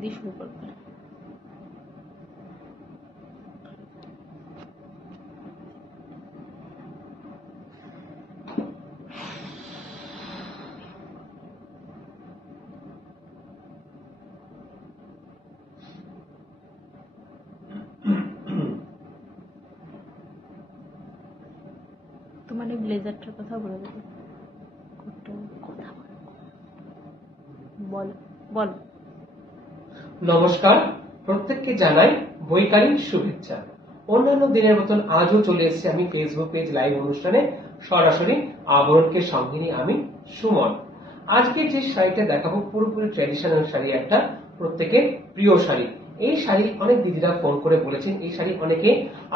দিয়ে শুরু করবে। তোমার এই ব্লেজারটার কথা বলে দেবো, কথা বলো বলো। নমস্কার, প্রত্যেককে জানাই বৈকালিক শুভেচ্ছা। অন্যান্য দিনের মতন আজও চলে এসেছি আমি ফেসবুক পেজ লাইভ অনুষ্ঠানে সরাসরি আবরণকে সঙ্গে নিয়ে আমি সুমন। আজকে যে শাড়িটা দেখাবো পুরোপুরি ট্র্যাডিশনাল শাড়ি, একটা প্রত্যেকের প্রিয় শাড়ি। এই শাড়ি অনেক দিদিরা ফোন করে বলেছেন এই শাড়ি অনেকে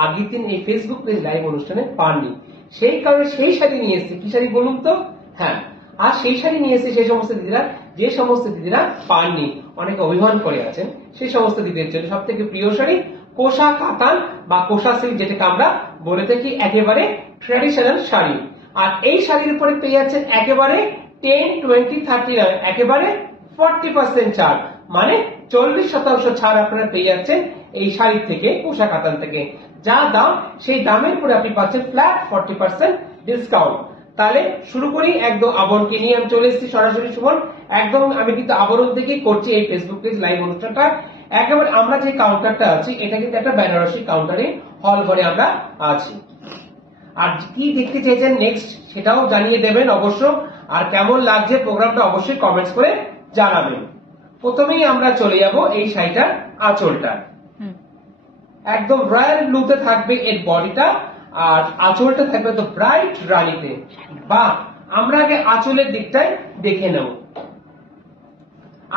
আগের দিন এই ফেসবুক পেজ লাইভ অনুষ্ঠানে পাননি, সেই কারণে সেই শাড়ি নিয়ে এসেছি। কি শাড়ি বলুন তো? হ্যাঁ, আর সেই শাড়ি নিয়ে এসেছি সেই সমস্ত দিদিরা, যে সমস্ত দিদিরা পাননি, অনেকে অভিমান করে আছেন, সেই সমস্ত দিদিদের জন্য সব থেকে প্রিয় শাড়ি কোষা কাতান বা কোষা সিল্ক, যেটাকে আমরা বলে থাকি একেবারে ট্র্যাডিশনাল শাড়ি। আর এই শাড়ির উপরে পেয়ে যাচ্ছেন একেবারে 10, 20, 30 একেবারে 40% ছাড়, মানে 40% ছাড় আপনারা পেয়ে যাচ্ছেন এই শাড়ি থেকে, কোষা কাতান থেকে। যা দাম সেই দামের উপরে আপনি পাচ্ছেন ফ্ল্যাট 40% ডিসকাউন্ট। তাহলে শুরু করি। একদম আবরণকে নিয়ে আমি চলে এসেছি সরাসরি সুমন। একদম আমি কিন্তু আবরণ থেকেই করছি এই ফেসবুক পেজ লাইভ অনুষ্ঠানটা। একেবারে আমরা যে কাউন্টারটা আছি এটা কিন্তু একটা বেনারসি কাউন্টারে হল ঘরে আমরা আছি। আর কি দেখতে চেয়েছেন নেক্সট সেটাও জানিয়ে দেবেন অবশ্য, আর কেমন লাগছে প্রোগ্রামটা অবশ্যই কমেন্টস করে জানাবেন। প্রথমেই আমরা চলে যাব এই শাড়িটার আঁচলটা। একদম রয়্যাল ব্লুতে থাকবে এর বডিটা, আর আঁচলটা থাকবে তো ব্রাইট রানীতে। বা আমরা আগে আঁচলের দিকটাই দেখে নেব।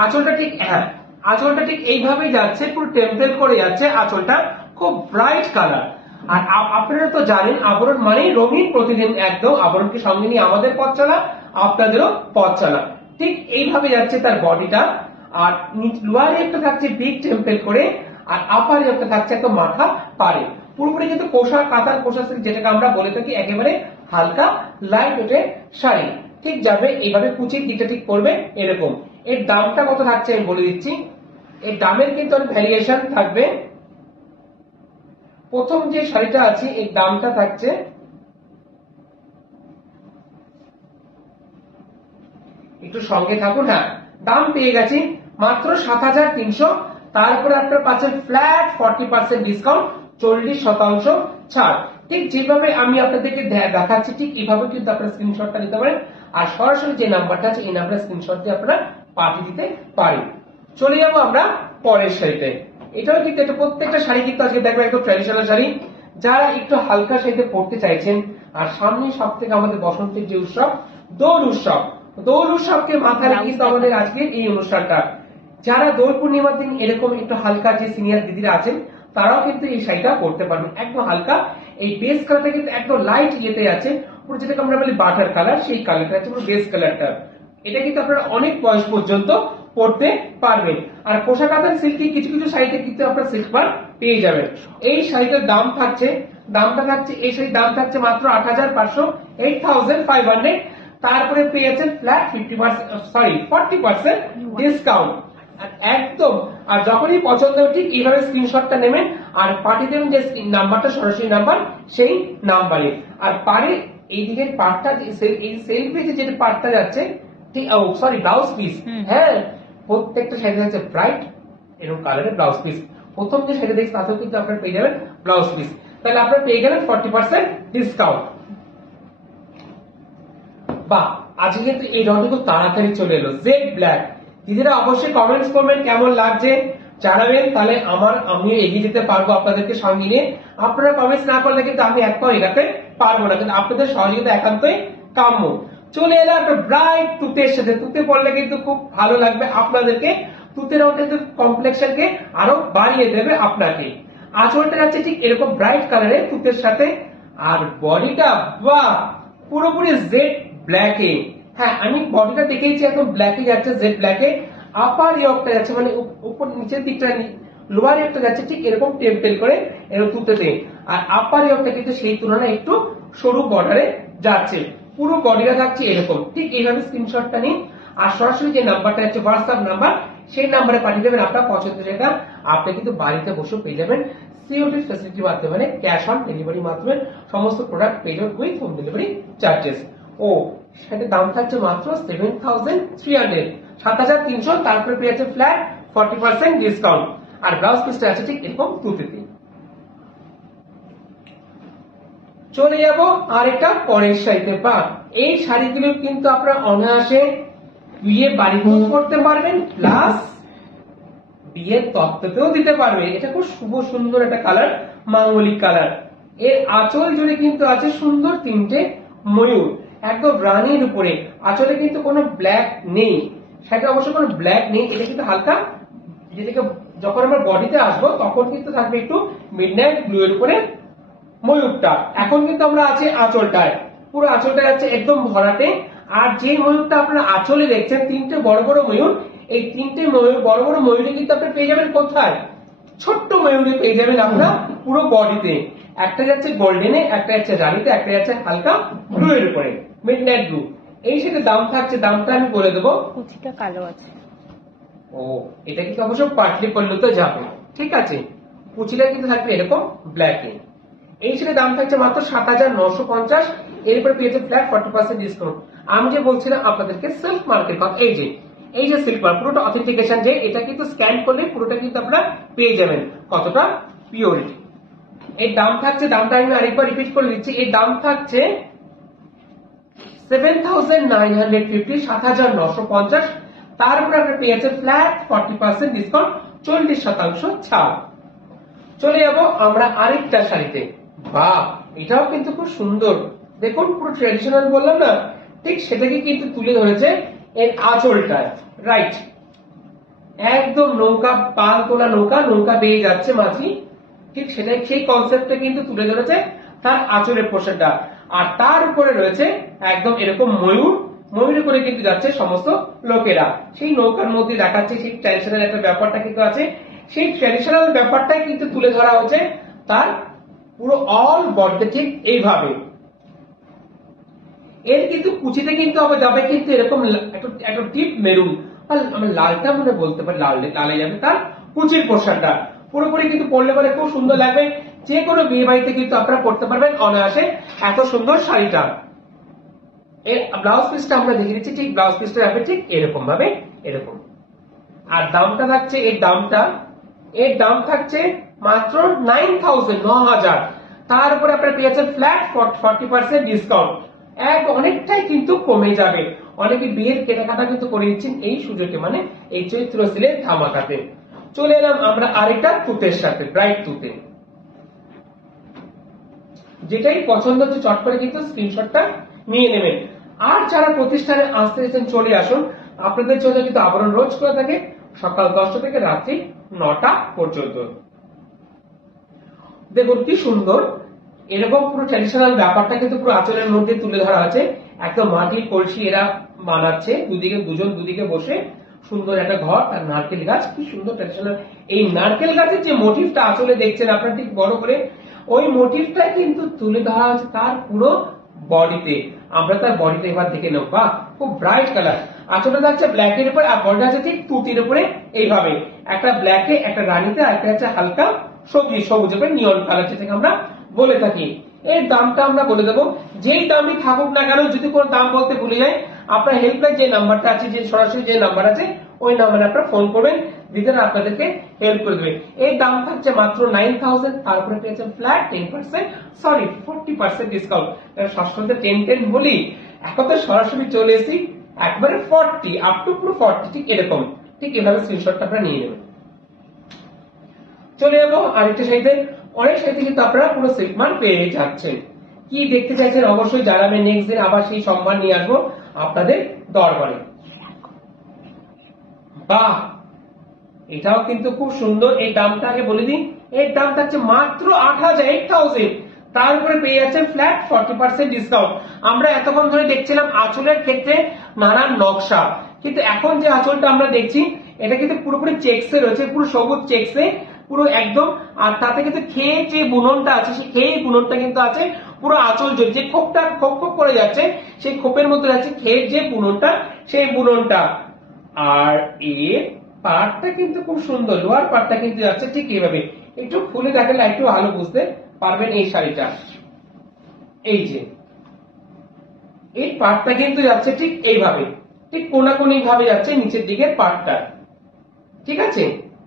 আঁচলটা ঠিক, হ্যাঁ আঁচলটা ঠিক এইভাবেই যাচ্ছে, পুরো টেম্পল করে যাচ্ছে আঁচলটা, খুব ব্রাইট কালার। আর আপনারা তো জানেন আবরণ মানেই রঙিন প্রতিদিন। একদম আবরণকে সঙ্গে নিয়ে আমাদের পথ চলা, আপনাদেরও পথ চলা। ঠিক এইভাবে যাচ্ছে তার বডিটা। আর লোয়ারে একটা থাকছে বিগ টেম্পল করে, আর আপারে একটা থাকছে একটা মাথা পারে। পুরোপুরি কিন্তু কোষা কাতার, কোষা সিল্ক যেটাকে আমরা বলে থাকি একেবারে হালকা লাইট ওয়েটের শাড়ি। ঠিক যাবে এইভাবে কুচির দিকটা ঠিক করবে এরকম। এর দামটা কত থাকছে আমি বলে দিচ্ছি। এর দামের কিন্তু অনেক ভ্যারিয়েশন থাকবে। প্রথম যে শাড়িটা আছে এর দামটা থাকছে একটু সঙ্গে থাকুন। হ্যাঁ, দাম পেয়ে গেছি মাত্র 7,300। তারপরে আপনারা পাচ্ছেন ফ্ল্যাট 40% ডিসকাউন্ট, 40% ছাড়। ঠিক যেভাবে আমি আপনাদেরকে দেখাচ্ছি ঠিক এইভাবে কিন্তু আপনারা স্ক্রিনশটটা নিতে পারেন। আর সরাসরি যে নাম্বারটা আছে এই নাম্বারে স্ক্রিনশট দিয়ে আপনারা পাঠিয়ে দিতে পারেন। চলে যাবো আমরা পরের শাড়িতে। এটাও কিন্তু একটা প্রত্যেকটা শাড়ি কিন্তু আজকে দেখবেন একদম ট্র্যাডিশনাল শাড়ি। যারা একটু হালকা শাড়িতে পড়তে চাইছেন, আর সামনে সব থেকে আমাদের বসন্তের যে উৎসব দোল উৎসব, দোল উৎসবকে মাথায় রেখে কিন্তু আমাদের আজকে এই অনুষ্ঠানটা। যারা দোল পূর্ণিমার দিন এরকম একটু হালকা যে সিনিয়র দিদিরা আছেন তারাও কিন্তু এই শাড়িটা পরতে পারবেন। একদম হালকা, এই বেস কালারটা কিন্তু একদম লাইট ইয়েতে আছে, পুরো যেটাকে আমরা বলি বাটার কালার, সেই কালারটা আছে পুরো বেস কালারটা। এটা কিন্তু আপনারা অনেক বয়স পর্যন্ত পরতে পারবেন। আর কোষা কাতান সিল্কি কিছু কিছু শাড়িতে কিন্তু আপনারা সিল্ক মার্ক পেয়ে যাবেন। এই শাড়িটার দামটা থাকছে এই শাড়ির দাম থাকছে মাত্র 8,500, 8,500। তারপরে পেয়ে যাচ্ছেন ফ্ল্যাট 40% ডিসকাউন্ট একদম। আর যখনই পছন্দ ঠিক এইভাবে স্ক্রিনশটটা নেবেন আর পাঠিয়ে দেবেন যে নাম্বারটা সরাসরি নাম্বার, সেই নাম্বারে। আর পারে এই দিকের পার্টটা এই সেল পেজে যেটা পার্টটা যাচ্ছে ঠিক, সরি ব্লাউজ পিস, হ্যাঁ প্রত্যেকটা শাড়ি হচ্ছে ব্রাইট এরকম কালারের ব্লাউজ পিস। প্রথম যে শাড়ি দেখছি তাতেও কিন্তু আপনারা পেয়ে যাবেন ব্লাউজ পিস। তাহলে আপনারা পেয়ে গেলেন 40% ডিসকাউন্ট। বা আজকে কিন্তু এই রঙটা খুব তাড়াতাড়ি চলে এলো, জেড ব্ল্যাক। দিদিরা অবশ্যই কমেন্টস করবেন কেমন লাগছে জানাবেন, তাহলে আমি এগিয়ে যেতে পারবো আপনাদেরকে সঙ্গে নিয়ে। আপনারা কমেন্টস না করলে কিন্তু আমি এক পাও এগাতে পারবো না, কিন্তু আপনাদের সহযোগিতা একান্তই কাম্য। চলে এলাম একটা ব্রাইট তুতের সাথে। তুতে পড়লে কিন্তু খুব ভালো লাগবে আপনাদেরকে। তুতের রঙটা কিন্তু কমপ্লেক্সনকে আরো বাড়িয়ে দেবে আপনাকে। আঁচলটা যাচ্ছে ঠিক এরকম ব্রাইট কালারের তুতের সাথে। আর বডিটা বাহ পুরোপুরি জেড ব্ল্যাকে। হ্যাঁ আমি বডিটা দেখেইছি একদম ব্ল্যাকে যাচ্ছে, জেড ব্ল্যাকে। আপার ইয়কটা যাচ্ছে মানে উপর নিচের দিকটা, লোয়ার ইয়কটা যাচ্ছে ঠিক এরকম টেম্পেল করে এরকম তুতেতে। আর আপার ইয়কটা কিন্তু সেই তুলনায় একটু সরু বর্ডারে যাচ্ছে। পুরো বডিটা থাকছে এরকম। ঠিক এইভাবে স্ক্রিনশটটা নিন। আর সরাসরি যে নাম্বারটা আছে হোয়াটসঅ্যাপ নাম্বার, সেই নাম্বারে পাঠিয়ে দেবেন আপনার পছন্দের জায়গা। আপনি কিন্তু বাড়িতে বসে পেয়ে যাবেন সিওডি ফ্যাসিলিটির মাধ্যমে, মানে ক্যাশ অন ডেলিভারির মাধ্যমে সমস্ত প্রোডাক্ট পেয়ে যাবেন উইথ হোম ডেলিভারি চার্জেস। ও সেটার দাম থাকছে মাত্র 7,300, 7,300, তারপরে পেয়ে যাচ্ছে ফ্ল্যাট 40% ডিসকাউন্ট। আর ব্লাউজ পিসটা আছে ঠিক এরকম কুর্তিতে। চলে যাব আরেকটা পরের শাড়িতে। বা এই শাড়িগুলো কিন্তু আপনারা অনায়াসে বিয়ে বাড়িতেও করতে পারবেন, প্লাস বিয়ের তত্ত্বতেও দিতে পারবেন। এটা খুব শুভ সুন্দর একটা কালার, মাঙ্গলিক কালার। এর আঁচল জুড়ে কিন্তু আছে সুন্দর 3টে ময়ূর, একদম রানীর উপরে। আঁচলে কিন্তু কোনো ব্ল্যাক নেই, সেটা অবশ্য কোনো ব্ল্যাক নেই। এটা কিন্তু হালকা, যেটাকে যখন আমরা বডিতে আসবো তখন কিন্তু থাকবে একটু মিডনাইট ব্লু এর উপরে ময়ূরটা। এখন কিন্তু আমরা আছি আঁচলটায়, পুরো আঁচলটা যাচ্ছে একদম ভরাটে। আর যে ময়ূরটা আপনারা আঁচলে দেখছেন 3টে বড় বড় ময়ূর, এই 3টে ময়ূর বড় বড় ময়ূরে কিন্তু আপনি পেয়ে যাবেন কোথায়? ছোট্ট ময়ূরে পেয়ে যাবেন আপনারা পুরো বডিতে। একটা যাচ্ছে গোল্ডেনে, একটা যাচ্ছে রানীতে, একটা যাচ্ছে হালকা ব্লু এর উপরে, মিডনাইট ব্লু। এই সেটা দাম থাকছে, দামটা আমি বলে দেবো। কুচিটা কালো আছে। ও এটা কিন্তু অবশ্য পাটলি পল্লুতে যাবে, ঠিক আছে। কুচিটা কিন্তু থাকবে এরকম ব্ল্যাকে। এই সেটা দাম থাকছে মাত্র 7,950, এরপরে পেয়েছে ফ্ল্যাট 40% ডিসকাউন্ট। আমি যে বলছিলাম আপনাদেরকে সিল্ক মার্কের কথা, এই যে সিল্ক মার্ক পুরোটা অথেন্টিকেশন, যে এটা কিন্তু স্ক্যান করলে পুরোটা কিন্তু আপনারা পেয়ে যাবেন কতটা পিওরিটি। এই দাম থাকছে, দামটা আমি আরেকবার রিপিট করে দিচ্ছি, এই দাম থাকছে 7,950, 7,950। তারপরে আপনার পেয়ে যাচ্ছে ফ্ল্যাট 40% ডিসকাউন্ট, 40% ছাড়। চলে যাব আমরা আরেকটা শাড়িতে। বাহ, এটাও কিন্তু খুব সুন্দর। দেখুন পুরো ট্রেডিশনাল বললাম না, ঠিক সেটাকে কিন্তু তুলে ধরেছে এর আঁচলটায়। রাইট, একদম নৌকা, পাল তোলা নৌকা, নৌকা বেয়ে যাচ্ছে মাঝি, ঠিক সেটাই, সেই কনসেপ্টটা কিন্তু তুলে ধরেছে তার আঁচলের পোশাকটা। আর তার উপরে রয়েছে একদম এরকম ময়ূর, ময়ূরে করে কিন্তু যাচ্ছে সমস্ত লোকেরা। সেই নৌকার মধ্যে দেখাচ্ছে সেই ট্র্যাডিশনাল একটা ব্যাপারটা কিন্তু আছে। সেই ট্র্যাডিশনাল ব্যাপারটাই কিন্তু তুলে ধরা হচ্ছে তার পুরো অল বডিতে, ঠিক এইভাবে। এর কিন্তু কুচিতে কিন্তু আবার যাবে কিন্তু এরকম একটা ডিপ মেরুন, আমরা লালটা মনে বলতে পারি, লালে যাবে তার কুচির পোর্শনটা। পুরোপুরি কিন্তু পরলে পরে খুব সুন্দর লাগবে। যে কোনো বিয়ে বাড়িতে কিন্তু আপনারা পড়তে পারবেন অনায়াসে এত সুন্দর শাড়িটা। এর ব্লাউজ পিসটা আমরা দেখে দিচ্ছি, ঠিক ব্লাউজ পিসটা যাবে ঠিক এরকম ভাবে, এরকম। আর দামটা থাকছে, এর দাম থাকছে মাত্র 9,000। তার উপরে আপনারা পেয়ে যাচ্ছেন ফ্ল্যাট 40% ডিসকাউন্ট। অনেকটাই কিন্তু কমে যাবে। অনেকে বিয়ের কেনাকাটা কিন্তু করে দিচ্ছেন এই সুযোগে, মানে এই চৈত্র সেলের ধামাকাতে। চলে এলাম আমরা আরেকটা তুতের সাথে, ব্রাইট তুতে। যেটাই পছন্দ হচ্ছে চট করে কিন্তু স্ক্রিনশটটা নিয়ে নেবেন। আর যারা প্রতিষ্ঠানে আসতে চাইছেন চলে আসুন, আপনাদের জন্য কিন্তু আবরণ রোজ করে থাকে সকাল 10টা থেকে রাত্রি 9টা পর্যন্ত। দেখুন কি সুন্দর, এরকম পুরো ট্র্যাডিশনাল ব্যাপারটা কিন্তু পুরো আঁচলের মধ্যে তুলে ধরা আছে। একদম মাটির কলসি এরা বানাচ্ছে, দুদিকে বসে সুন্দর একটা ঘর আর নারকেল গাছ, কি সুন্দর ট্র্যাডিশনাল। এই নারকেল গাছের যে মোটিভটা আঁচলে দেখছেন আপনার ঠিক বড় করে, ওই মোটিভটা কিন্তু তুলে ধরা হচ্ছে তার পুরো বডিতে। আমরা তার বডিটা এবার দেখে নেব। বাহ, খুব ব্রাইট কালার। আঁচলটা থাকছে ব্ল্যাকের উপরে, আর বডিটা আছে ঠিক তুতির উপরে এইভাবে, একটা ব্ল্যাকে, একটা রানীতে, আর একটা হচ্ছে হালকা সবুজ উপরে নিয়ন কালার, যেটাকে আমরা বলে থাকি। এর দামটা আমরা বলে দেবো, যেই দামই থাকুক না কেন, যদি কোনো দাম বলতে ভুলে যায়, আপনার হেল্পলাইন যে নাম্বারটা আছে, যে সরাসরি যে নাম্বার আছে, ওই নাম্বারে আপনারা ফোন করবেন, দিদিরা আপনাদেরকে হেল্প করে দেবে। এর দাম থাকছে মাত্র 9,000, তারপরে পেয়েছেন ফ্ল্যাট 40% ডিসকাউন্ট। সবসময় 10 বলি, এখন তো সরাসরি চলে এসেছি একবারে 40 আপ টু পুরো 40, ঠিক এরকম। ঠিক এভাবে স্ক্রিনশটটা আপনারা নিয়ে নেবেন। চলে যাবো আরেকটা শাড়িতে। অনেক শাড়িতে কিন্তু আপনারা পুরো সিল্ক মার্ক পেয়ে যাচ্ছেন। কি দেখতে চাইছেন অবশ্যই জানাবেন। নেক্সট দিন আবার সেই সম্মান নিয়ে আসবো আপনাদের দরবারে। বাহ, এটাও কিন্তু খুব সুন্দর। এই দামটা আগে বলে দিন, এর দাম থাকছে মাত্র 8,000। তার উপরে পেয়ে যাচ্ছে ফ্ল্যাট 40% ডিসকাউন্ট। আমরা এতক্ষণ ধরে দেখছিলাম আঁচলের ক্ষেত্রে নানান নকশা, কিন্তু এখন যে আঁচলটা আমরা দেখছি এটা কিন্তু পুরোপুরি চেক্সে রয়েছে, পুরো সবুজ চেক্সে পুরো একদম। আর তাতে কিন্তু খেয়ে যে বুননটা আছে, সেই খেয়ে বুননটা কিন্তু আছে পুরো আঁচল জুড়ে। যে খোপটা খোপ করে যাচ্ছে, সেই খোপের মধ্যে আছে খেয়ে যে বুননটা, সেই বুননটা। আর এর পার্টটা কিন্তু খুব সুন্দর, লোয়ার পার্টটা কিন্তু যাচ্ছে ঠিক এইভাবে। একটু খুলে দেখালে একটু ভালো বুঝতে পারবেন এই শাড়িটা। এই যে এই পার্টটা কিন্তু যাচ্ছে ঠিক এইভাবে, ঠিক কোনাকুনি ভাবে যাচ্ছে নিচের দিকের পার্টটা, ঠিক আছে,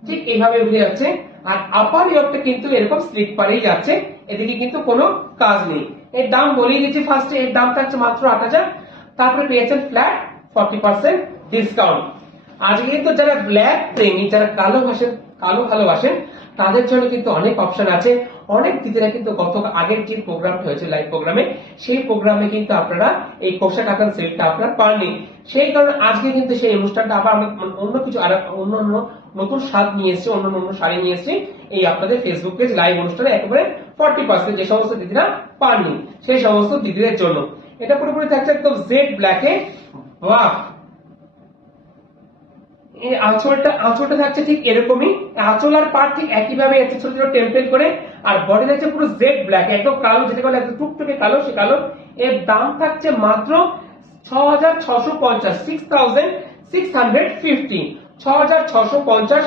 ঠিক এইভাবে উঠে যাচ্ছে। আর আপার ইয়রটা কিন্তু এরকম স্লিপ পারেই যাচ্ছে, এদিকে কিন্তু কোনো কাজ নেই। এর দাম বলেই দিচ্ছি ফার্স্টে, এর দাম থাকছে মাত্র 8,000। তারপরে পেয়েছেন ফ্ল্যাট 40% ডিসকাউন্ট। আজকে কিন্তু যারা ব্ল্যাক প্রেমী, যারা কালো ভালোবাসেন তাদের জন্য কিন্তু অনেক অপশন আছে। অনেক দিদিরা কিন্তু গত আগের যে প্রোগ্রামটা হয়েছে লাইভ প্রোগ্রামে, সেই প্রোগ্রামে কিন্তু আপনারা এই কোষা কাতান সিল্কটা আপনারা পাননি। সেই কারণে আজকে কিন্তু সেই অনুষ্ঠানটা আবার আমি অন্য কিছু আর অন্য নতুন স্বাদ নিয়ে এসেছি, অন্য শাড়ি নিয়ে এসেছি এই আপনাদের ফেসবুক পেজ লাইভ অনুষ্ঠানে একেবারে 40% যে সমস্ত দিদিরা পাননি সেই সমস্ত দিদিদের জন্য। এটা পুরোপুরি থাকছে একদম জেড ব্ল্যাকে। বাহ, এই আঁচলটা থাকছে ঠিক এরকমই, আঁচল আর পাট ঠিক একইভাবে ছোট ছোট টেম্পেল করে। আর বডি থাকছে পুরো জেড ব্ল্যাক, একদম কালো, যেটা বলে একদম টুকটুকে কালো, সে কালো। এর দাম থাকছে মাত্র 6,650, 6,650, 6,650।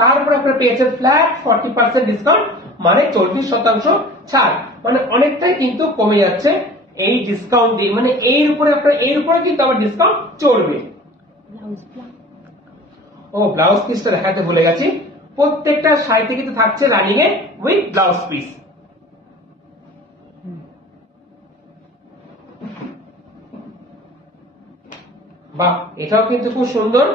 তারপরে আপনারা পেয়েছেন ফ্ল্যাট 40% ডিসকাউন্ট, মানে 40% ছাড়, মানে অনেকটাই কিন্তু কমে যাচ্ছে এই ডিসকাউন্ট দিয়ে। মানে এর উপরে কিন্তু আবার ডিসকাউন্ট চলবে। ও, ব্লাউজ পিসটা দেখাতে ভুলে গেছি। প্রত্যেকটা শাড়িতে কিন্তু থাকছে running A with blouse piece. বাহ, এটাও কিন্তু খুব সুন্দর।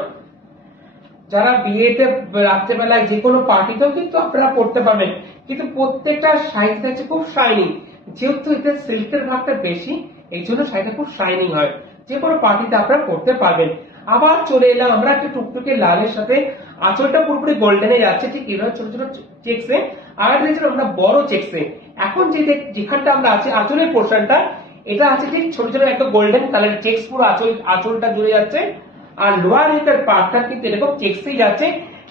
যারা বিয়েতে রাত্রেবেলায় যে কোনো পার্টিতেও কিন্তু আপনারা পড়তে পারবেন। কিন্তু প্রত্যেকটা শাড়ি থাকছে খুব শাইনিং, যেহেতু এতে সিল্কের ভাগটা বেশি, এই জন্য শাড়িটা খুব শাইনিং হয়, যে কোনো পার্টিতে আপনারা পড়তে পারবেন। আবার চলে এলাম আমরা একটা টুকটুকে লালের সাথে, আঁচলটা পুরোপুরি গোল্ডেনে যাচ্ছে ঠিক এইভাবে ছোট ছোট চেকসে, আর দেখছেন আমরা বড় চেকসে। এখন যেখানটা আমরা আছি আঁচলের পোর্শনটা, এটা আছে ঠিক ছোট ছোট একটা গোল্ডেন কালার চেকস, পুরো আঁচলটা জুড়ে যাচ্ছে। আর লোয়ার হেডের পার্টটা কিন্তু এরকম চেকসেই যাচ্ছে।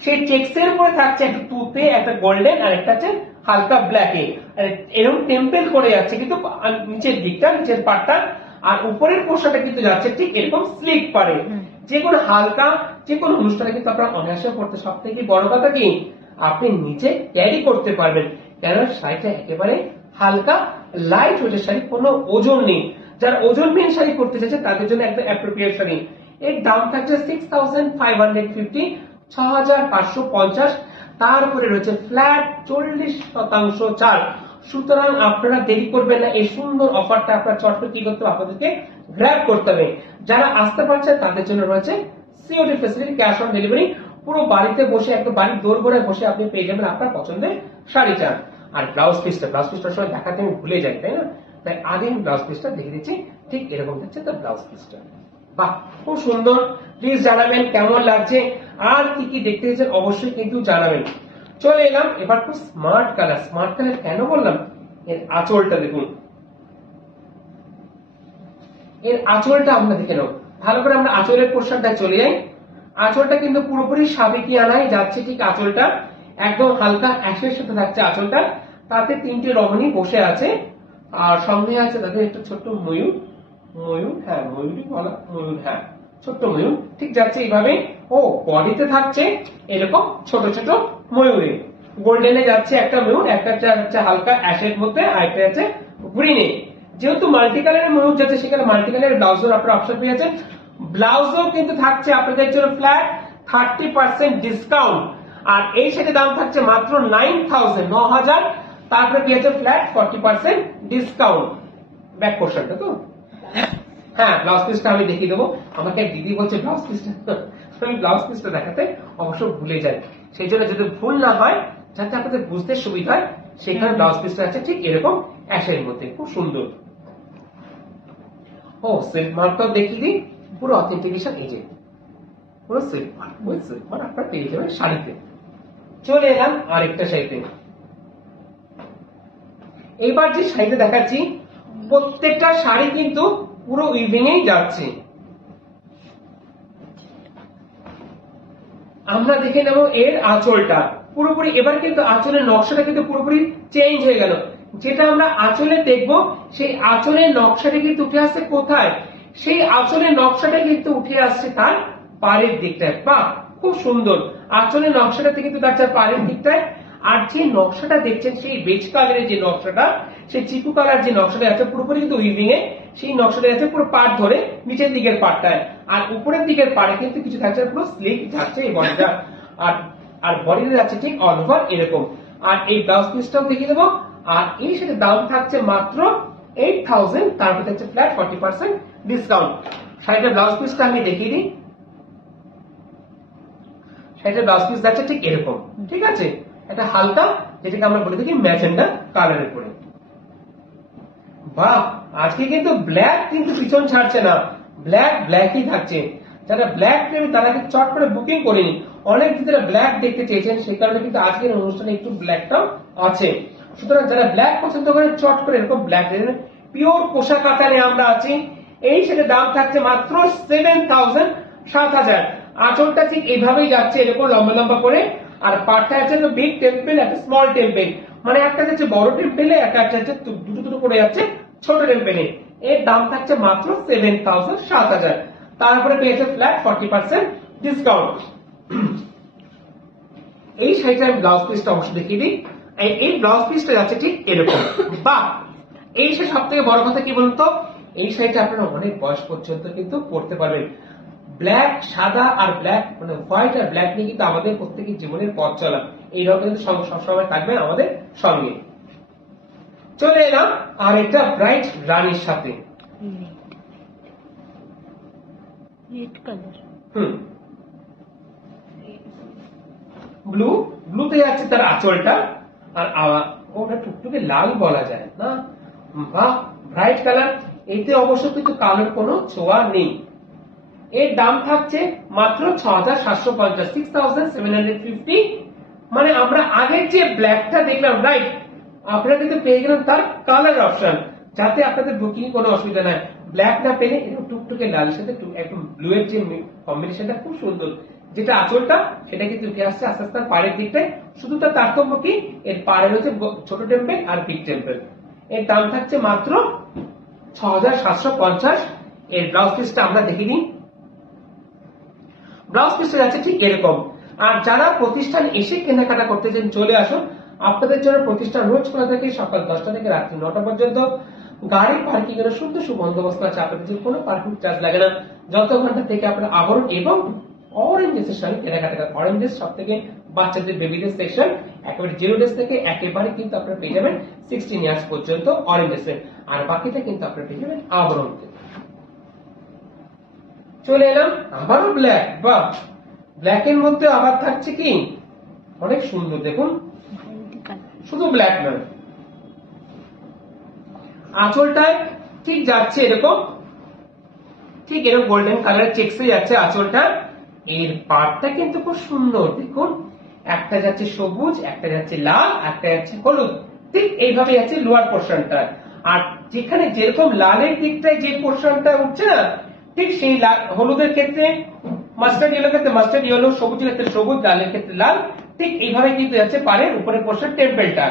সেই চেকসের উপরে থাকছে একটা তুতে, একটা গোল্ডেন, আর একটা আছে হালকা ব্ল্যাকে, এরকম টেম্পেল করে যাচ্ছে কিন্তু নিচের দিকটা, নিচের পার্টটা। আর উপরের পোর্শনটা কিন্তু যাচ্ছে ঠিক এরকম স্লিপ পারে। যে কোনো হালকা যে কোনো অনুষ্ঠানে কিন্তু আপনারা অনায়াসে করতে, সব থেকে বড় কথা কি আপনি নিচে ক্যারি করতে পারবেন, কেন শাড়িটা একেবারে হালকা লাইট ওয়েটের শাড়ি, কোনো ওজন নেই। যারা ওজনহীন শাড়ি করতে চাইছে তাদের জন্য একদম অ্যাপ্রোপ্রিয়েট শাড়ি। এর দাম থাকছে 6,550, 6,550। তারপরে রয়েছে ফ্ল্যাট 40% ছাড়। সুতরাং আপনারা দেরি করবেন না, এই সুন্দর অফারটা আপনারা চটপট কি করতে হবে, আপনাদেরকে গ্র্যাব করতে হবে। যারা আসতে পারছেন তাদের জন্য রয়েছে COD facility, cash on delivery. পুরো বাড়িতে বসে, একদম বাড়ির দোরগোড়ায় বসে আপনি পেয়ে যাবেন আপনার পছন্দের শাড়িটা। আর ব্লাউজ পিসটার সময় দেখাতে আমি ভুলে যাই, তাই না? তাই আগে আমি ব্লাউজ পিসটা দেখে দিচ্ছি, ঠিক এরকম হচ্ছে তার ব্লাউজ পিসটা। বাহ, খুব সুন্দর। প্লিজ জানাবেন কেমন লাগছে, আর কি কি দেখতে চাইছেন অবশ্যই কিন্তু জানাবেন। চলে এলাম এবার খুব স্মার্ট কালার। স্মার্ট কালার কেন বললাম, এর আঁচলটা দেখুন, এর আঁচলটা আমরা দেখে নেব ভালো করে। আমরা আঁচলের পোর্শনটা চলে যাই। আঁচলটা কিন্তু পুরোপুরি সাবেকি আনাই যাচ্ছে, ঠিক আঁচলটা একদম হালকা অ্যাশের সাথে থাকছে আঁচলটা। তাতে তিনটে রমণী বসে আছে, আর সঙ্গে আছে তাদের একটা ছোট্ট ময়ূর, হ্যাঁ ময়ূরই বলা, ময়ূর, হ্যাঁ ছোট্ট ময়ূর ঠিক যাচ্ছে এইভাবে। ও, বডিতে থাকছে এরকম ছোট ছোট ময়ূরে, গোল্ডেনে যাচ্ছে একটা ময়ূর, একটা হচ্ছে হালকা অ্যাশের মধ্যে, আর একটা আছে গ্রিনে। যেহেতু মাল্টি কালারের ময়ূর যাচ্ছে, সেখানে মাল্টি কালারের ব্লাউজের আপনারা অপশন পেয়ে যাচ্ছেন। ব্লাউজও কিন্তু থাকছে আপনাদের জন্য ফ্ল্যাট 30% ডিসকাউন্ট। আর এই সেটের দাম থাকছে মাত্র 9,000। তারপরে পেয়েছে ফ্ল্যাট 40% ডিসকাউন্ট। ব্যাক পোর্শনটা তো, হ্যাঁ ব্লাউজ পিসটা আমি দেখিয়ে দেবো। আমাকে এক দিদি বলছে ব্লাউজ পিসটা, আমি ব্লাউজ পিসটা দেখাতে অবশ্য ভুলে যাই। সেই জন্য যদি ভুল না হয়, যাতে আপনাদের বুঝতে সুবিধা হয়, সেখানে ব্লাউজ পিসটা আছে ঠিক এরকম অ্যাশের মধ্যে, খুব সুন্দর। ও, সিল্ক মার্কটাও দেখিয়ে দিই, পুরো অথেন্টিকেশন, এই যে পুরো সিল্ক মার্ক, ওই সিল্ক মার্ক আপনারা পেয়ে যাবেন শাড়িতে। চলে এলাম আরেকটা শাড়িতে। এবার যে শাড়িটা দেখাচ্ছি, প্রত্যেকটা শাড়ি কিন্তু পুরো উইভিং এই যাচ্ছে। আমরা দেখে নেব এর আঁচলটা পুরোপুরি। এবার কিন্তু আঁচলের নকশাটা কিন্তু পুরোপুরি চেঞ্জ হয়ে গেল। যেটা আমরা আঁচলে দেখবো, সেই আঁচলের নকশাটা কিন্তু উঠে আসছে কোথায়, সেই আঁচলের নকশাটা কিন্তু উঠে আসছে তার পাড়ের দিকটায়। বা খুব সুন্দর। আঁচলের নকশাটাতে কিন্তু থাকছে পাড়ের দিকটায়, আর যে নকশাটা দেখছেন সেই বেজ কালারের যে নকশাটা, সেই চিকু কালার যে নকশাটা আছে পুরোপুরি কিন্তু উইভিং এ, সেই নকশাটা আছে পুরো পাড় ধরে নিচের দিকের পাড়টায়, আর উপরের দিকের পাড়ে কিন্তু কিছু থাকছে পুরো স্লিক যাচ্ছে এই বডিটা, আর বডিটা যাচ্ছে ঠিক অল ওভার এরকম। আর এই ব্লাউজ পিসটাও দেখিয়ে দেবো। আর এই সাথে দাম থাকছে মাত্র 8000, তারপর থাকছে ফ্ল্যাট 40% ডিসকাউন্ট। শাড়িটার ব্লাউজ পিসটা আমি দেখিয়ে দিই। শাড়িটার ব্লাউজ পিস যাচ্ছে ঠিক এরকম, ঠিক আছে, এটা হালকা, যেটাকে আমরা বলে থাকি ম্যাজেন্ডা কালারের উপরে। বাহ, আজকে কিন্তু ব্ল্যাক কিন্তু পিছন ছাড়ছে না, ব্ল্যাকই থাকছে। যারা ব্ল্যাক প্রেমী তারা কিন্তু চট করে বুকিং করেনি, অনেক যারা ব্ল্যাক দেখতে চেয়েছেন, সেই কারণে কিন্তু আজকের অনুষ্ঠানে একটু ব্ল্যাকটাও আছে। সুতরাং যারা ব্ল্যাক পছন্দ করেন চট করে এরকম ব্ল্যাক পিওর কোষা কাতারে আমরা আছি। এই সেটা দাম থাকছে মাত্র 7000, 7000। আঁচলটা ঠিক এইভাবেই যাচ্ছে এরকম লম্বা লম্বা করে, আর পাটটা আছে বিগ টেম্পেল, একটা স্মল টেম্পেল, মানে একটা যাচ্ছে বড় টেম্পেলে, একটা যাচ্ছে দুটো দুটো করে যাচ্ছে ছোট টেম্পেলে। এর দাম থাকছে মাত্র 7000, 7000। তারপরে পেয়েছে ফ্ল্যাট 40% ডিসকাউন্ট। এই শাড়িটার ব্লাউজ পিসটা অবশ্যই দেখিয়ে দিই। এই ব্লাউজ পিসটা যাচ্ছে ঠিক এরকম। বাহ, এই শাড়ি সব থেকে বড় কথা কি বলুন তো, এই শাড়িটা আপনারা অনেক বয়স পর্যন্ত কিন্তু পরতে পারবেন। ব্ল্যাক, সাদা আর ব্ল্যাক, মানে হোয়াইট আর ব্ল্যাক নিয়ে কিন্তু আমাদের প্রত্যেকের জীবনের পথ চলা, এই রকম কিন্তু সবসময় থাকবে আমাদের সঙ্গে। চলে এলাম আর একটা ব্রাইট রানীর সাথে। রেড কালার, ব্লুতে যাচ্ছে তার আঁচলটা, আর ওটা টুকটুকে লাল বলা যায় না। বাহ, ব্রাইট কালার, এতে অবশ্য কিন্তু কালোর কোনো ছোঁয়া নেই। এর দাম থাকছে মাত্র 6750, 6750। মানে আমরা আগের যে ব্ল্যাকটা দেখলাম, রাইট, আপনারা কিন্তু পেয়ে গেলেন তার কালার অপশন, যাতে আপনাদের বুকিং কোনো অসুবিধা নাই। ব্ল্যাক না পেলে এরকম টুকটুকে লাল সাথে একদম ব্লু এর যে কম্বিনেশনটা খুব সুন্দর, যেটা আঁচলটা সেটা কিন্তু উঠে আসছে আস্তে আস্তে পাড়ের দিকটায়। শুধু তার তারতম্য কি, এর পাড়ের হচ্ছে ছোট টেম্পেল আর বিগ টেম্পেল। এর দাম থাকছে মাত্র 6750। এর ব্লাউজ পিসটা আমরা দেখে নিই। ব্লাউজ পিসটা আছে ঠিক এরকম। আর যারা প্রতিষ্ঠান এসে কেনাকাটা করতে চান চলে আসুন, আপনাদের জন্য প্রতিষ্ঠান রোজ খোলা থাকে সকাল 10টা থেকে রাত্রি 9টা পর্যন্ত। গাড়ি পার্কিং এর সুন্দর সুবন্দোবস্ত আছে, আপনাদের জন্য কোনো পার্কিং চার্জ লাগে না। যত ঘন্টা থেকে আপনারা আবরণ এবং অরেঞ্জেসের সঙ্গে কেনাকাটা করেন, অরেঞ্জেস সব থেকে বাচ্চাদের বেবিদের সেকশন, একেবারে 0 ডেজ থেকে একেবারে কিন্তু আপনারা পেয়ে যাবেন 16 ইয়ার্স পর্যন্ত অরেঞ্জেসের, আর বাকিটা কিন্তু আপনারা পেয়ে যাবেন আবরণতে। চলে এলাম আবারও ব্ল্যাক। বাহ, ব্ল্যাক এর মধ্যে আবার থাকছে কি অনেক সুন্দর, দেখুন, শুধু ব্ল্যাক নয়, আঁচলটায় ঠিক যাচ্ছে এরকম, ঠিক এরকম গোল্ডেন কালারের চেক্সে যাচ্ছে আঁচলটা। এর পাড়টা কিন্তু খুব সুন্দর, দেখুন, একটা যাচ্ছে সবুজ, একটা যাচ্ছে লাল, একটা যাচ্ছে হলুদ, ঠিক এইভাবে যাচ্ছে লোয়ার পোর্শনটা। আর যেখানে যেরকম লালের দিকটায় যে পোর্শনটা উঠছে না, ঠিক সেই হলুদের ক্ষেত্রে মাস্টার্ড ইয়েলো ক্ষেত্রে মাস্টার্ড ইয়েলো, সবুজের ক্ষেত্রে সবুজ, লালের ক্ষেত্রে লাল, ঠিক এইভাবে কিন্তু যাচ্ছে পাড়ের উপরের পোর্শন টেম্পেলটা।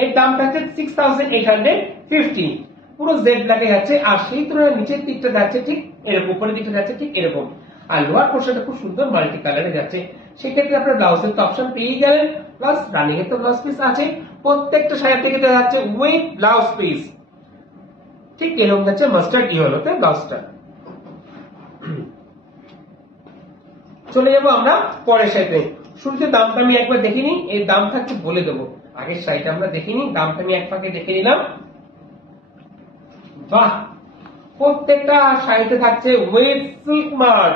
এর দাম থাকছে 6850, পুরো জেড ব্ল্যাকে যাচ্ছে। আর সেই তুলনায় নিচের দিকটা যাচ্ছে ঠিক এরকম, উপরের দিকটা যাচ্ছে ঠিক এরকম, আর লোয়ার পোর্শনটা খুব সুন্দর মাল্টি কালারে যাচ্ছে। সেক্ষেত্রে আপনার ব্লাউজের তো অপশন পেয়ে গেলেন, প্লাস রানিং এর তো ব্লাউজ পিস আছে। প্রত্যেকটা শাড়ি থেকে যাচ্ছে উইথ ব্লাউজ পিস, ঠিক এরকম যাচ্ছে মাস্টার্ড ইয়েলোতে ব্লাউজটা। চলে যাবো আমরা পরের শাড়িতে। শুরুতে দামটা আমি একবার দেখিনি, এর দাম থাকছে বলে দেবো। আগের শাড়িটা আমরা দেখিনি, দামটা আমি এক ফাঁকে দেখে নিলাম। বাহ, প্রত্যেকটা শাড়িতে থাকছে ওয়েট সিল্ক মার্ক।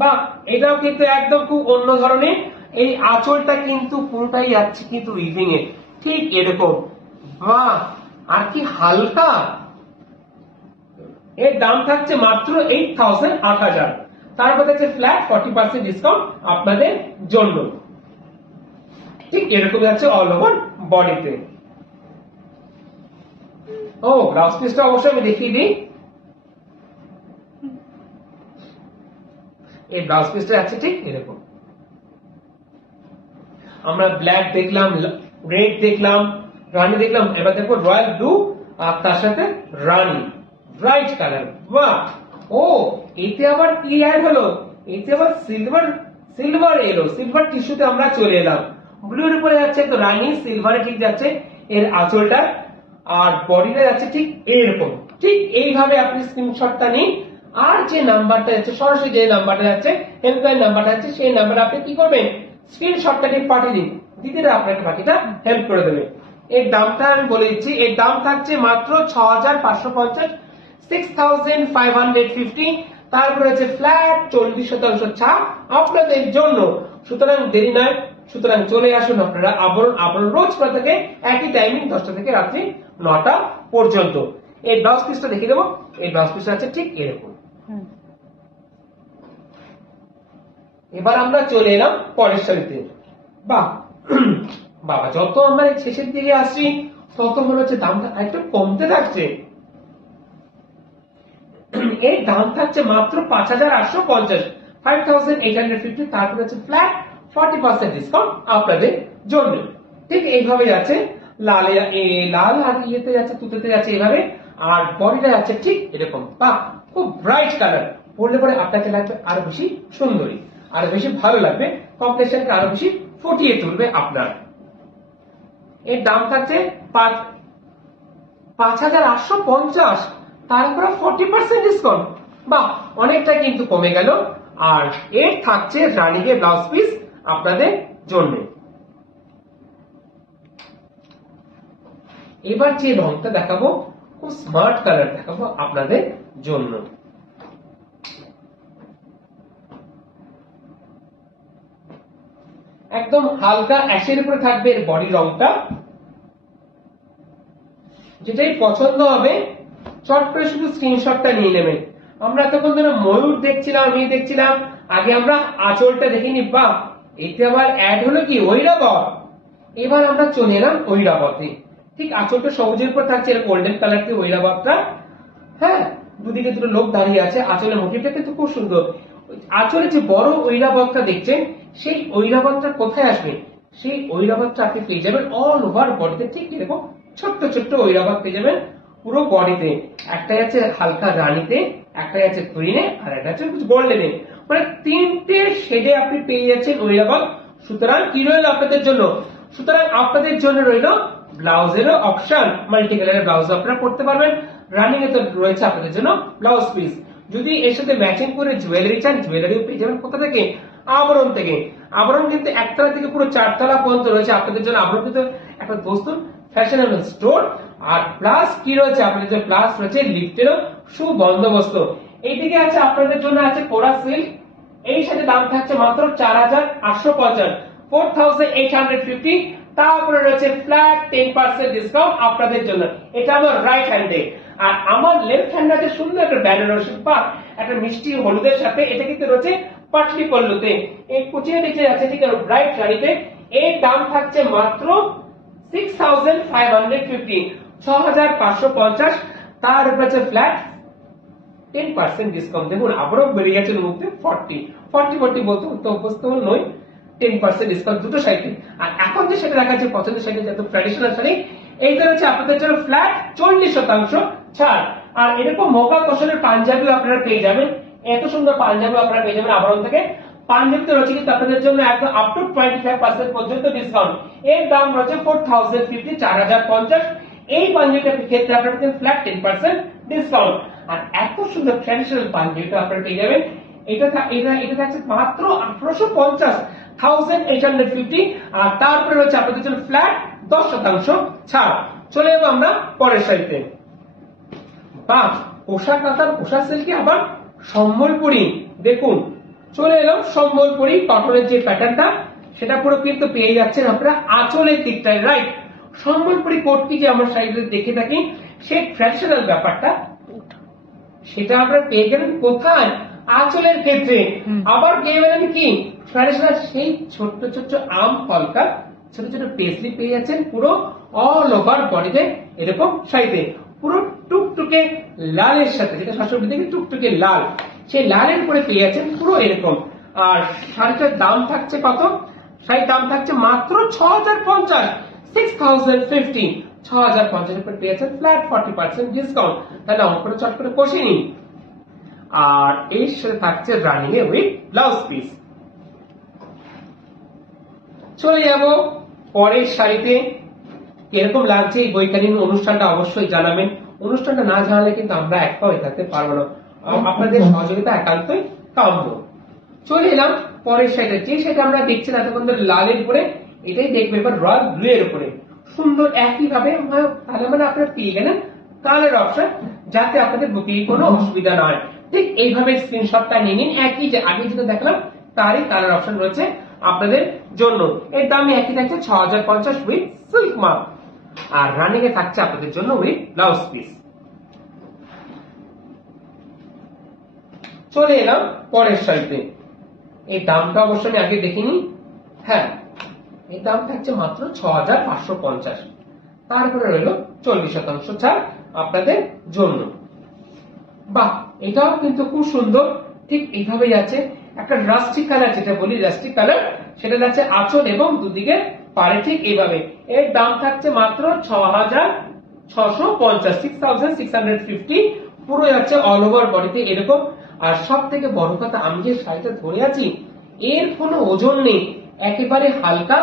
বাহ, এটাও কিন্তু একদম খুব অন্য ধরনের। এই আঁচলটা কিন্তু পুরোটাই যাচ্ছে কিন্তু উইভিং এ, ঠিক এরকম। বাহ, আর কি হালকা। এর দাম থাকছে মাত্র 8000, 8000। তারপর আছে ফ্ল্যাট 40% ডিসকাউন্ট আপনাদের জন্য। ঠিক এরকম যাচ্ছে অল ওভার বডিতে। ও, ব্লাউজ পিসটা অবশ্যই আমি দেখিয়ে দিই। এই ব্লাউজ পিসটা আছে ঠিক এরকম। আমরা ব্ল্যাক দেখলাম, রেড দেখলাম, রানী দেখলাম, এবার দেখো রয়্যাল ব্লু, আর তার সাথে রানী ব্রাইট কালার। বাহ, ও, এতে আবার কি অ্যাড হলো, এতে আবার সিলভার এলো, সিলভার টিস্যুতে আমরা চলে এলাম। ব্লুর উপরে যাচ্ছে তো রানী, সিলভারে ঠিক যাচ্ছে এর আঁচলটা, আর বডিটা যাচ্ছে ঠিক এইরকম। ঠিক এইভাবে আপনি স্ক্রিনশটটা নিন, আর যে নাম্বারটা যাচ্ছে সরাসরি যে নাম্বারটা যাচ্ছে হেল্পলাইন নাম্বারটা যাচ্ছে সেই নাম্বারে আপনি কি করবেন, স্ক্রিনশটটাকে পাঠিয়ে দিন, দিদিরা আপনাকে বাকিটা হেল্প করে দেবে। এর দামটা আমি বলে দিচ্ছি, এর দাম থাকছে মাত্র 6550, 6550। তারপরে হচ্ছে ফ্ল্যাট 40% ছাড় আপনাদের জন্য। সুতরাং দেরি নয়, সুতরাং চলে আসুন আপনারা আবরণ রোজ করা থেকে একই টাইমিং 10টা থেকে রাত্রি 9টা পর্যন্ত। এই ব্লাউজ পিসটা দেখিয়ে দেবো। এই ব্লাউজ পিসটা আছে ঠিক এরকম। এবার আমরা চলে এলাম পরের শাড়িতে। বাবা যত আমরা শেষের দিকে আসছি তত মনে হচ্ছে দামটা একটু কমতে থাকছে। এর দাম থাকছে মাত্র 5850, 5850। তারপরে হচ্ছে ফ্ল্যাট 40% ডিসকাউন্ট আপনাদের জন্য। ঠিক এইভাবে আছে, লাল আর ইয়েতে যাচ্ছে, তুতেতে যাচ্ছে এইভাবে, আর বডিটা যাচ্ছে ঠিক এরকম। খুব ব্রাইট কালার, পরলে পরে আপনাকে লাগবে আরো বেশি সুন্দরী, আরো বেশি ভালো লাগবে, কমপ্লেক্সনকে আরো বেশি ফুটিয়ে তুলবে আপনার। এর দাম থাকছে 5850, তারপরে 40% ডিসকাউন্ট। অনেকটা কিন্তু কমে গেল। আর এর থাকছে রানিকে ব্লাউজ পিস আপনাদের জন্য। এবার যে রংটা দেখাবো খুব স্মার্ট কালার দেখাবো আপনাদের জন্য। একদম হালকা অ্যাশের উপরে থাকবে এর বডি রংটা। যেটাই পছন্দ হবে চট করে শুধু স্ক্রিনশটটা নিয়ে নেবেন। আমরা তখন ধরো ময়ূর দেখছিলাম, আমি দেখছিলাম, আগে আমরা আঁচলটা দেখিনি। এতে আবার অ্যাড হলো কি ঐরাবত। এবার আমরা চলে এলাম ঐরাবতে। ঠিক আঁচলটা সবুজের উপর থাকছে গোল্ডেন কালার দিয়ে ঐরাবতটা। হ্যাঁ, দুদিকে দুটো লোক দাঁড়িয়ে আছে। আঁচলের মোটিভটা কিন্তু খুব সুন্দর। আঁচলে যে বড় ঐরাবতটা দেখছেন, সেই ঐরাবতটা কোথায় আসবে? সেই ঐরাবতটা আপনি পেয়ে যাবেন অল ওভার বডিতে। ঠিক এরকম ছোট্ট ছোট্ট ঐরাবত পেয়ে যাবেন পুরো বডিতে। একটা আছে হালকা রানীতে, একটা আছে গ্রিনে, আর একটা আছে গোল্ডেনে। মানে তিনটে শেডে আপনি পেয়ে যাচ্ছেন ঐরাবত। সুতরাং কি রইল আপনাদের জন্য? সুতরাং আপনাদের জন্য রইল ব্লাউজেরও অপশন, মাল্টি কালারের ব্লাউজ আপনারা পড়তে পারবেন। রানিং এ তো রয়েছে আপনাদের জন্য ব্লাউজ পিস। যদি এর সাথে ম্যাচিং করে জুয়েলারি চান, জুয়েলারিও পেয়ে যাবেন। কোথা থেকে? আবরণ থেকে। আবরণ কিন্তু একতলা থেকে পুরো 4তলা পর্যন্ত রয়েছে আপনাদের জন্য। আবরণ কিন্তু একটা দোস্তুন ফ্যাশনেবল স্টোর। আর প্লাস কি রয়েছে আপনাদের জন্য? প্লাস রয়েছে লিফটেরও সুবন্দোবস্ত। এইদিকে আছে আপনাদের জন্য আছে কোরা সিল্ক। এই সাথে দাম থাকছে মাত্র 4850, 4850। তারপরে রয়েছে ফ্ল্যাট 10% ডিসকাউন্ট আপনাদের জন্য। এটা আমার রাইট হ্যান্ডে। আর আমার লেফট হ্যান্ডে আছে সুন্দর একটা বেনারসি একটা মিষ্টি হলুদের সাথে। এটা কিন্তু রয়েছে পাটলি পল্লুতে। এই কুচিয়ে নিচে আছে ঠিক ব্রাইট শাড়িতে। এর দাম থাকছে মাত্র 6550, 6550। তার উপরে আছে ফ্ল্যাট 10% ডিসকাউন্ট। দেখুন আবারও বেরিয়ে গেছে মুখে 40 বলতে অভ্যস্ত নই। 10% ডিসকাউন্ট দুটো শাড়িতে। আর এখন যে সেটা দেখাচ্ছে পছন্দের শাড়ি, যত ট্র্যাডিশনাল শাড়ি, এইটা হচ্ছে আপনাদের জন্য ফ্ল্যাট 40% ছাড়। আর এরকম মোকা কৌশলের পাঞ্জাবিও আপনারা পেয়ে যাবেন। এত সুন্দর পাঞ্জাবিও আপনারা পেয়ে যাবেন আবরণ থেকে। পাঞ্জাবিতে রয়েছে কিন্তু আপনাদের জন্য একদম আপ টু 25% পর্যন্ত ডিসকাউন্ট। এর দাম রয়েছে 4050, 4050। এই পাঞ্জাবিটার ক্ষেত্রে আপনারা ফ্ল্যাট 10% ডিসকাউন্ট। আর এত সুন্দর ট্র্যাডিশনাল পাঞ্জাবিটা আপনারা পেয়ে যাবেন। এটা থাকছে মাত্র 1850, 1850। আর তারপরে রয়েছে আপনাদের জন্য ফ্ল্যাট 10% ছাড়। চলে যাবো আমরা পরের শাড়িতে। পোশাক কাতার, পোশাক সিল্কে আবার সম্বলপুরি। দেখুন চলে এলাম সম্বলপুরি কটনের যে প্যাটার্নটা, সেটা পুরো কিন্তু পেয়ে যাচ্ছেন আপনারা আঁচলের দিকটায়। রাইট, সম্বলপুরি কোটটি যে আমরা শাড়িতে দেখে থাকি, সেই ট্র্যাডিশনাল ব্যাপারটা সেটা আমরা পেয়ে গেলেন কোথায়? আঁচলের ক্ষেত্রে। আবার পেয়ে গেলেন কি ট্র্যাডিশনাল সেই ছোট্ট ছোট্ট আম ফলকা ছোট ছোট পেসলি পেয়ে যাচ্ছেন পুরো অল ওভার বডিতে এরকম শাড়িতে। পুরো টুকটুকে লালের সাথে, যেটা শাশুড়ি থেকে টুকটুকে লাল, সেই লালের উপরে পেয়ে যাচ্ছেন পুরো এরকম। আর শাড়িটার দাম থাকছে কত? শাড়ির দাম থাকছে মাত্র 6050, 6050। 6050 উপরে পেয়ে যাচ্ছেন ফ্ল্যাট 40% ডিসকাউন্ট। তাহলে অঙ্কটা চট করে কষে নিন। আর এর সাথে থাকছে running A with blouse piece. চলে যাব পরের শাড়িতে। কিরকম লাগছে এই বৈকালীন অনুষ্ঠানটা অবশ্যই জানাবেন। অনুষ্ঠানটা না জানালে কিন্তু আমরা এক পাও এগোতে পারবো না, আপনাদের সহযোগিতা একান্তই কাম্য। চলে এলাম পরের শাড়িটা, যে শাড়িটা আমরা দেখছিলাম এতক্ষণ ধরে লালের উপরে, এটাই দেখবে এবার রয়্যাল ব্লু এর উপরে সুন্দর একই ভাবে। তাহলে মানে আপনারা পেয়ে গেলেন কালার অপশন, যাতে আপনাদের বুকিং কোনো অসুবিধা না হয়। ঠিক এইভাবে স্ক্রিনশটটা নিয়ে নিন, একই যে আগে যেটা দেখলাম তারই কালার অপশন রয়েছে আপনাদের জন্য। এর দাম একই থাকছে 6050 উইথ সিল্ক মার্ক, আর রানিং এ থাকছে আপনাদের জন্য উইথ ব্লাউজ পিস। চলে এলাম পরের শাড়িতে। এই দামটা অবশ্যই আমি আগে দেখিনি। হ্যাঁ, এই দাম থাকছে মাত্র 6550। তারপরে রইল 40% ছাড় আপনাদের জন্য। বাহ, এটাও কিন্তু খুব সুন্দর। ঠিক এইভাবেই আছে একটা রাস্টি কালার, যেটা বলি রাস্টি কালার, সেটা যাচ্ছে আঁচল এবং দুদিকে পারে ঠিক এইভাবে। এর দাম থাকছে মাত্র 6650, 6650। পুরো যাচ্ছে অল ওভার বডিতে এরকম। আর সব থেকে বড় কথা, আমি যে শাড়িটা ধরে আছি এর কোনো ওজন নেই, একেবারে হালকা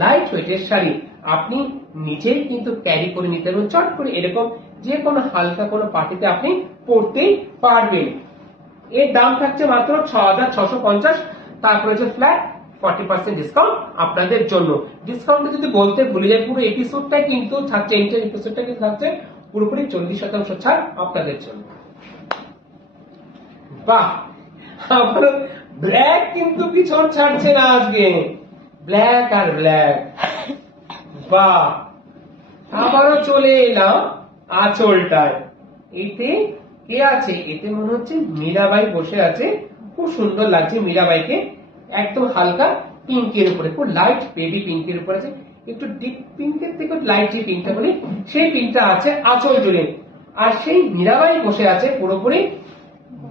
লাইট ওয়েটের শাড়ি। আপনি নিজেই কিন্তু ক্যারি করে নিতে পারবেন, চট করে এরকম যে কোনো হালকা কোনো পার্টিতে আপনি পরতেই পারবেন। এর দাম থাকছে মাত্র 6650। তারপরে হচ্ছে ফ্ল্যাট 40% ডিসকাউন্ট আপনাদের জন্য। ডিসকাউন্টে যদি বলতে ভুলে যাই, পুরো এপিসোডটা কিন্তু থাকছে, এন্টার এপিসোডটা কিন্তু থাকছে পুরোপুরি 40% ছাড় আপনাদের জন্য। বাহ, আবার ব্ল্যাক কিন্তু পিছন ছাড়ছে না আজকে, ব্ল্যাক আর ব্ল্যাক। বাহ, আবারও চলে এলাম আঁচলটায়। এতে কে আছে? এতে মনে হচ্ছে মীরাবাই বসে আছে, খুব সুন্দর লাগছে মীরাবাইকে। একদম হালকা পিঙ্কের উপরে, খুব লাইট বেবি পিঙ্কের উপরে আছে, একটু ডিপ পিঙ্কের থেকে লাইট যে পিঙ্কটা বলি সেই পিঙ্কটা আছে আঁচল জুড়ে। আর সেই মীরাবাই বসে আছে পুরোপুরি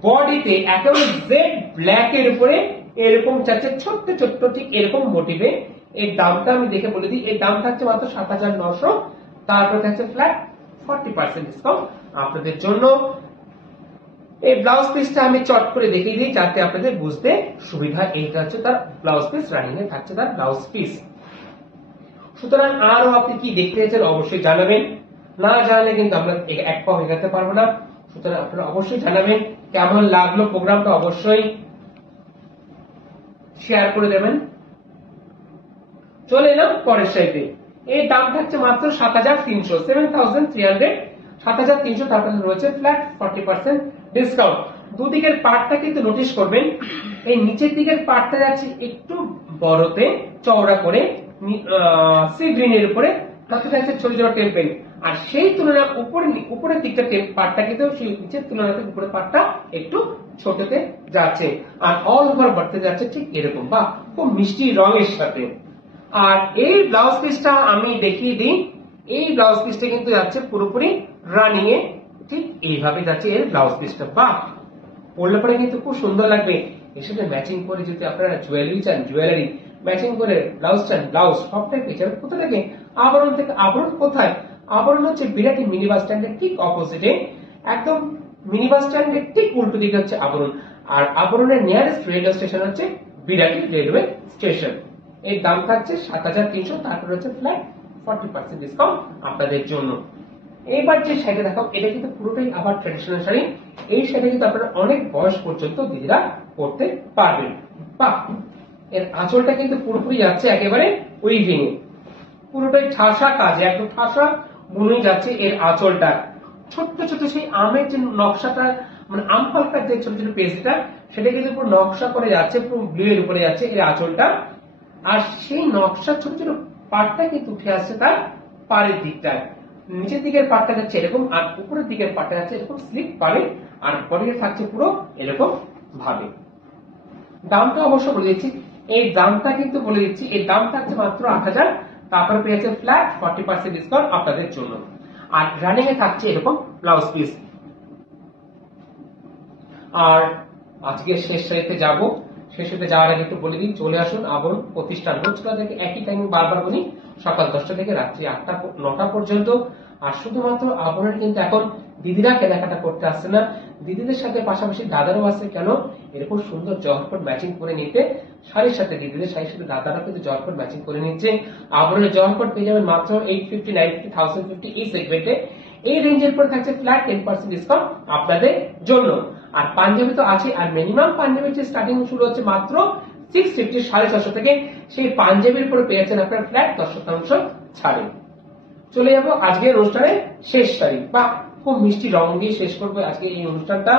বডিতে একেবারে জেড ব্ল্যাক এর উপরে এরকম চাচ্ছে ছোট্ট ছোট্ট ঠিক এরকম মোটিভে। এর দামটা আমি দেখে বলে দিই, এর দাম থাকছে মাত্র 7900। তারপরে থাকছে ফ্ল্যাট 40% ডিসকাউন্ট আপনাদের জন্য। এই ব্লাউজ পিসটা আমি চট করে দেখিয়ে দিই যাতে আপনাদের বুঝতে সুবিধা। এইটা হচ্ছে তার ব্লাউজ পিস, রানিং এ থাকছে তার ব্লাউজ পিস। সুতরাং আরো আপনি কি দেখতে চাইছেন অবশ্যই জানাবেন, না জানলে কিন্তু আমরা এক পাও এগাতে পারবো না। সুতরাং আপনারা অবশ্যই জানাবেন কেমন লাগলো প্রোগ্রামটা, অবশ্যই শেয়ার করে দেবেন। চলে এলাম পরের সাইডে। এর দাম থাকছে মাত্র 7300, 7300, 7300। তারপরে রয়েছে ফ্ল্যাট 40% ডিসকাউন্ট। দুদিকের পার্টটা কিন্তু নোটিশ করবেন, এই নিচের দিকের পার্টটা যাচ্ছে একটু বড়তে চওড়া করে সি গ্রিনের উপরে, তাতে থাকছে ছোট ছোট টেম্পেল। আর সেই তুলনায় উপরের দিকটা পার্টটা কিন্তু সেই নিচের তুলনাতে উপরের পার্টটা একটু ছোটতে যাচ্ছে। আর অল ওভার বাড়তে যাচ্ছে ঠিক এরকম, বা খুব মিষ্টি রঙের সাথে। আর এই ব্লাউজ পিসটা আমি দেখিয়ে দিই, এই ব্লাউজ পিসটা কিন্তু যাচ্ছে পুরোপুরি রানিং এ, ঠিক এইভাবে যাচ্ছে এর ব্লাউজ পিসটা। বাহ, পরলে পরে কিন্তু খুব সুন্দর লাগবে। এর সাথে ম্যাচিং করে যদি আপনারা জুয়েলারি চান জুয়েলারি, ম্যাচিং করে ব্লাউজ চান ব্লাউজ, সবটাই পেয়ে যাবেন। কোথা থেকে? আবরণ থেকে। আবরণ কোথায়? আবরণ হচ্ছে বিরাটি মিনি বাস স্ট্যান্ডের ঠিক অপোজিটে, একদম মিনি বাস স্ট্যান্ডের ঠিক উল্টো দিকে হচ্ছে আবরণ। আর আবরণের নিয়ারেস্ট রেলওয়ে স্টেশন হচ্ছে বিরাটি রেলওয়ে স্টেশন। এর দাম থাকছে 7300। তারপর হচ্ছে ফ্ল্যাট 40% ডিসকাউন্ট আপনাদের জন্য। এইবার যে শাড়ি দেখাবো এটা কিন্তু পুরোটাই আবার ট্রেডিশনাল শাড়ি। এই শাড়ি কিন্তু আপনারা অনেক বয়স পর্যন্ত দিদিরা পরতে পারবেন। বাহ, এর আঁচলটা কিন্তু পুরোপুরি যাচ্ছে একেবারে উইভিং এ, পুরোটাই ঠাসা কাজে, একদম ঠাসা বুনই যাচ্ছে এর আঁচলটা। ছোট্ট ছোট সেই আমের যে নকশাটা, মানে আম ফালকার যে ছোট ছোট পেজটা, সেটা কিন্তু পুরো নকশা করে যাচ্ছে, পুরো ব্লু এর উপরে যাচ্ছে এর আঁচলটা। আর সেই নকশা ছোট ছোট পাটটা কিন্তু উঠে আসছে তার পাড়ের দিকটায়। নিচের দিকের পাটটা যাচ্ছে এরকম, আর উপরের দিকের পাটটা যাচ্ছে এরকম স্লিপ পাবে, আর বডিতে থাকছে পুরো এরকম ভাবে। দামটা অবশ্য বলে দিচ্ছি, এই দামটা কিন্তু বলে দিচ্ছি, এই দাম থাকছে মাত্র 8000। তারপরে পেয়েছে ফ্ল্যাট 40% ডিসকাউন্ট আপনাদের জন্য। আর রানিং এ থাকছে এরকম ব্লাউজ পিস। আর আজকে শেষ শাড়িতে যাব, শেষে যাওয়ার আগে একটু বলে দিই, চলে আসুন আবরণ প্রতিষ্ঠান, রোজ থেকে একই টাইম বারবার বলি, সকাল 10টা থেকে রাত্রি 9টা পর্যন্ত। আর শুধুমাত্র আবরণের কিন্তু এখন দিদিরা কেনাকাটা করতে আসছে না, দিদিদের সাথে পাশাপাশি দাদারও আছে। কেন? এরকম সুন্দর জর্কট ম্যাচিং করে নিতে শাড়ির সাথে দিদিদের শাড়ির সাথে দাদারা কিন্তু জর্কট ম্যাচিং করে নিচ্ছে। আবরণের জর্কট পেয়ে যাবেন মাত্র 850, 950, 1050 এই সেগমেন্টে। এই রেঞ্জের পরে থাকছে ফ্ল্যাট 10% ডিসকাউন্ট আপনাদের জন্য। আর পাঞ্জাবি তো আছে, আর মিনিমাম পাঞ্জাবির যে স্টার্টিং শুরু হচ্ছে মাত্র 650, 450 থেকে। সেই পাঞ্জাবির উপরে পেয়ে যাচ্ছেন আপনার ফ্ল্যাট 10% ছাড়ে। চলে যাবো আজকের অনুষ্ঠানের শেষ তারিখ, বা খুব মিষ্টি রং দিয়ে শেষ করবো আজকে এই অনুষ্ঠানটা।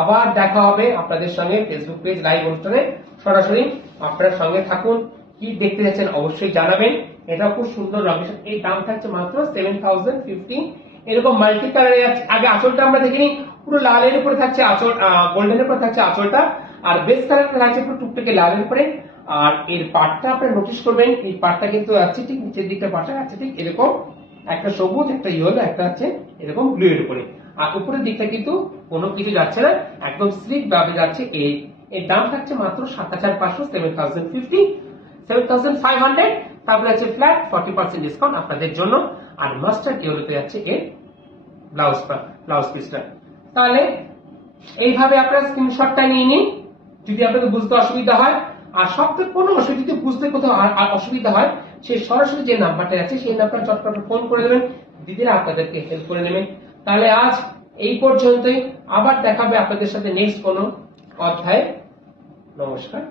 আবার দেখা হবে আপনাদের সঙ্গে ফেসবুক পেজ লাইভ অনুষ্ঠানে সরাসরি। আপনারা সঙ্গে থাকুন, কি দেখতে যাচ্ছেন অবশ্যই জানাবেন। এটা খুব সুন্দর রং, এই দাম থাকছে মাত্র 7050। এরকম মাল্টি কালারের আগে আঁচলটা আমরা দেখিনি, পুরো লালের উপরে থাকছে আঁচল, গোল্ডেনের উপরে থাকছে আঁচলটা, আর বেস কালারটা থাকছে পুরো টুকটাকে লালের উপরে। আর এর পাটটা আপনারা নোটিস করবেন, এই পাটটা কিন্তু আছে ঠিক নিচের দিকটা, পাটটা আছে ঠিক এরকম একটা সবুজ, একটা ইয়েলো, একটা আছে এরকম ব্লু এর উপরে। আর উপরের দিকটা কিন্তু কোনো কিছু যাচ্ছে না, একদম স্লিপ ভাবে যাচ্ছে। এর দাম থাকছে মাত্র 7500, 7050, 7500। তারপরে আছে ফ্ল্যাট 40% ডিসকাউন্ট আপনাদের জন্য। আর মাস্টার্ড ইয়েলোতে যাচ্ছে এর ব্লাউজ পিসটা। তাহলে এইভাবে আপনারা স্ক্রিনশটটা নিয়ে নিন যদি আপনাদের বুঝতে অসুবিধা হয়। আর সবথেকে কোনো অসুবিধা, বুঝতে কোথাও আর অসুবিধা হয়, সেই সরাসরি যে নাম্বারটা আছে সেই নাম্বার চট করে ফোন করে দেবেন, দিদিরা আপনাদেরকে হেল্প করে নেবেন। তাহলে আজ এই পর্যন্তই, আবার দেখাবে আপনাদের সাথে নেক্সট কোনো অধ্যায়ে। নমস্কার।